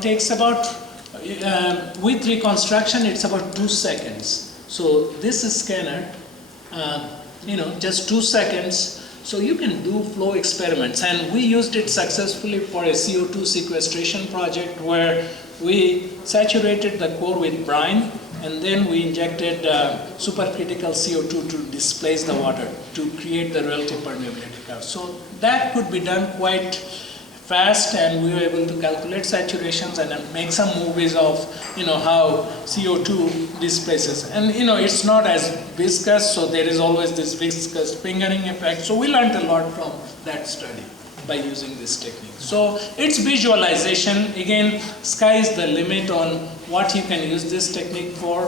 takes about, with reconstruction, it's about 2 seconds. So this is scanner, just 2 seconds. So you can do flow experiments, and we used it successfully for a CO2 sequestration project where we saturated the core with brine, and then we injected supercritical CO2 to displace the water to create the relative permeability curve. So that could be done quite fast, and we were able to calculate saturations and make some movies of how CO2 displaces. And it's not as viscous, so there is always this viscous fingering effect. So we learned a lot from that study by using this technique. So it's visualization. Again, sky is the limit on what you can use this technique for.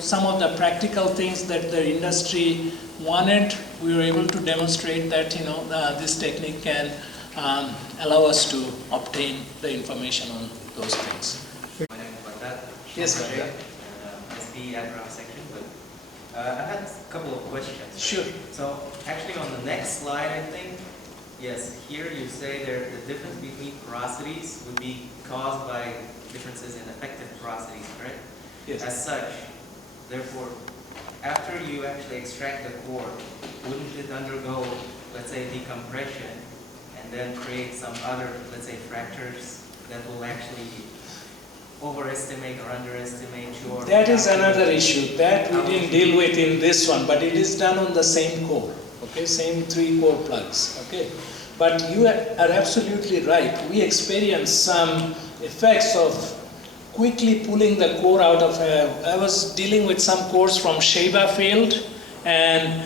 Some of the practical things that the industry wanted, we were able to demonstrate that this technique can allow us to obtain the information on those things. My name is Badat. Yes, Badat. SPE Astana Section. But I had a couple of questions. Sure. So actually on the next slide, I think, yes, here you say the difference between porosities would be caused by differences in effective porosities, correct? Yes. As such, therefore, after you actually extract the core, wouldn't it undergo, let's say, decompression and then create some other, let's say, fractures that will actually overestimate or underestimate your... That is another issue that we didn't deal with in this one, but it is done on the same core, okay, same 3 core plugs, okay. But you are absolutely right. We experienced some effects of quickly pulling the core out of I was dealing with some cores from Sheba field, and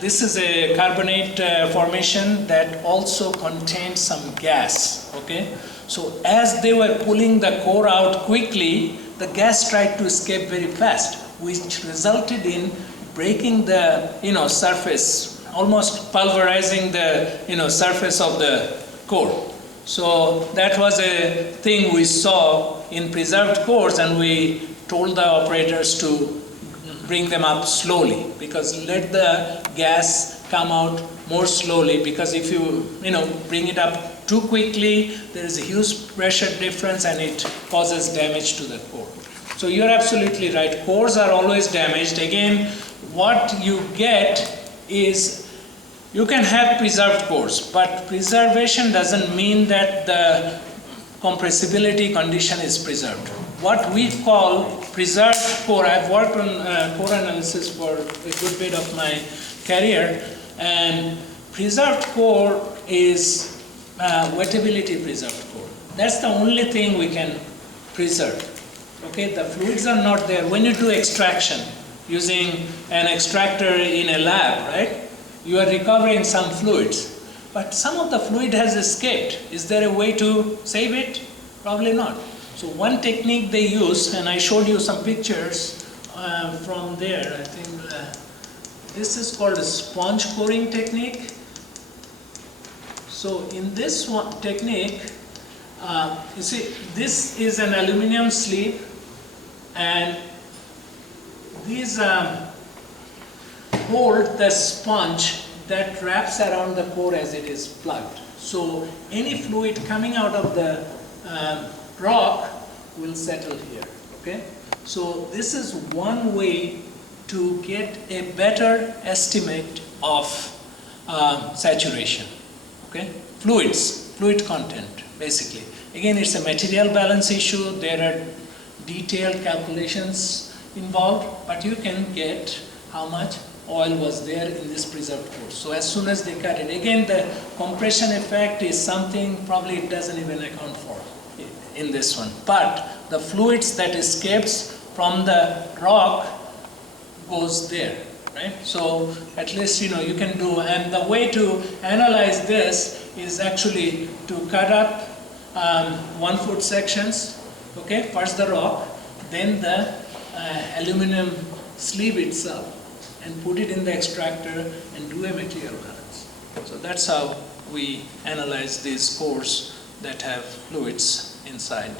this is a carbonate formation that also contained some gas, okay? So as they were pulling the core out quickly, the gas tried to escape very fast, which resulted in breaking the surface, almost pulverizing the surface of the core. So that was a thing we saw in preserved cores, and we told the operators to bring them up slowly, because let the gas come out more slowly, because if you bring it up too quickly, there is a huge pressure difference and it causes damage to the core. So you're absolutely right. Cores are always damaged. Again, what you get is you can have preserved cores, but preservation doesn't mean that the compressibility condition is preserved. What we call preserved core, I've worked on core analysis for a good bit of my career, and preserved core is wettability preserved core. That's the only thing we can preserve. Okay, the fluids are not there. When you do extraction using an extractor in a lab, right? You are recovering some fluids, but some of the fluid has escaped. Is there a way to save it? Probably not. So one technique they use, and I showed you some pictures from there. I think this is called a sponge coring technique. So in this one technique, you see, this is an aluminum sleeve, and these hold the sponge that wraps around the core as it is plugged. So any fluid coming out of the rock will settle here, okay? So this is one way to get a better estimate of saturation, okay? Fluid content, basically. Again, it's a material balance issue. There are detailed calculations involved, but you can get how much oil was there in this preserved core. So as soon as they cut it, again, the compression effect is something probably it doesn't even account for in this one. But the fluids that escapes from the rock goes there, right? So at least you can do, and the way to analyze this is actually to cut up 1 foot sections, okay? First the rock, then the aluminum sleeve itself, and put it in the extractor and do a material balance. So that's how we analyze these cores that have fluids inside,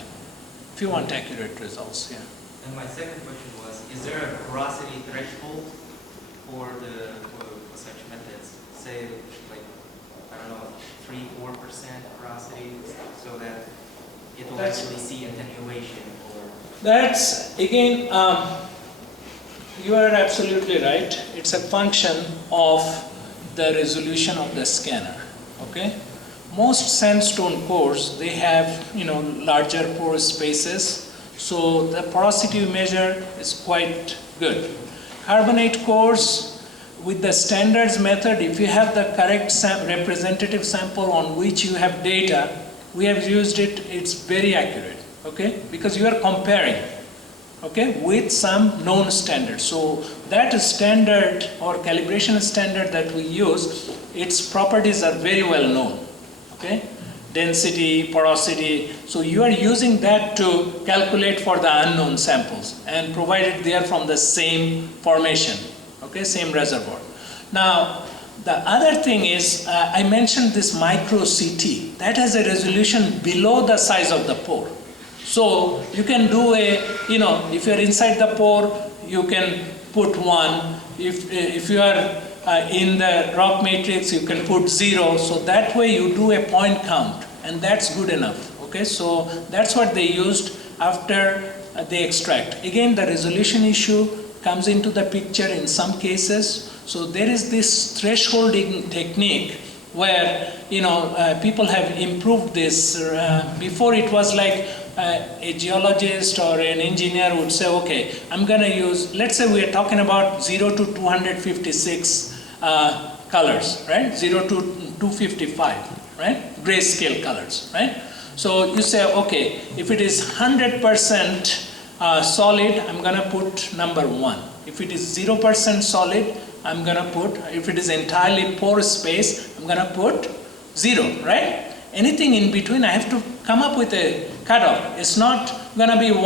if you want accurate results. Yeah. And my second question was, is there a porosity threshold for such methods? Say, like, I don't know, 3-4% porosity, so that it will That's- actually see attenuation or That's again, you are absolutely right. It's a function of the resolution of the scanner. Okay, most sandstone cores, they have larger pore spaces, so the porosity measure is quite good. Carbonate cores, with the standards method, if you have the correct representative sample on which you have data, we have used it, it's very accurate, okay? Because you are comparing, okay, with some known standards. So that standard or calibration standard that we use, its properties are very well known, okay? Density, porosity, so you are using that to calculate for the unknown samples and provided they are from the same formation, okay, same reservoir. Now, the other thing is, I mentioned this micro CT, that has a resolution below the size of the pore. So you can do if you're inside the pore, you can put 1. If you are in the rock matrix, you can put 0. So that way you do a point count, and that's good enough. Okay, so that's what they used after they extract. Again, the resolution issue comes into the picture in some cases. So there is this thresholding technique where people have improved this. Before it was like a geologist or an engineer would say, okay, I'm going to use, let's say we are talking about 0 to 256 colors, right? 0 to 255, right? Grayscale colors, right? So you say, okay, if it is 100% solid, I'm going to put number 1. If it is 0% solid, I'm going to put, if it is entirely pore space, I'm going to put 0, right? Anything in between, I have to come up with a cutoff. It's not going to be 1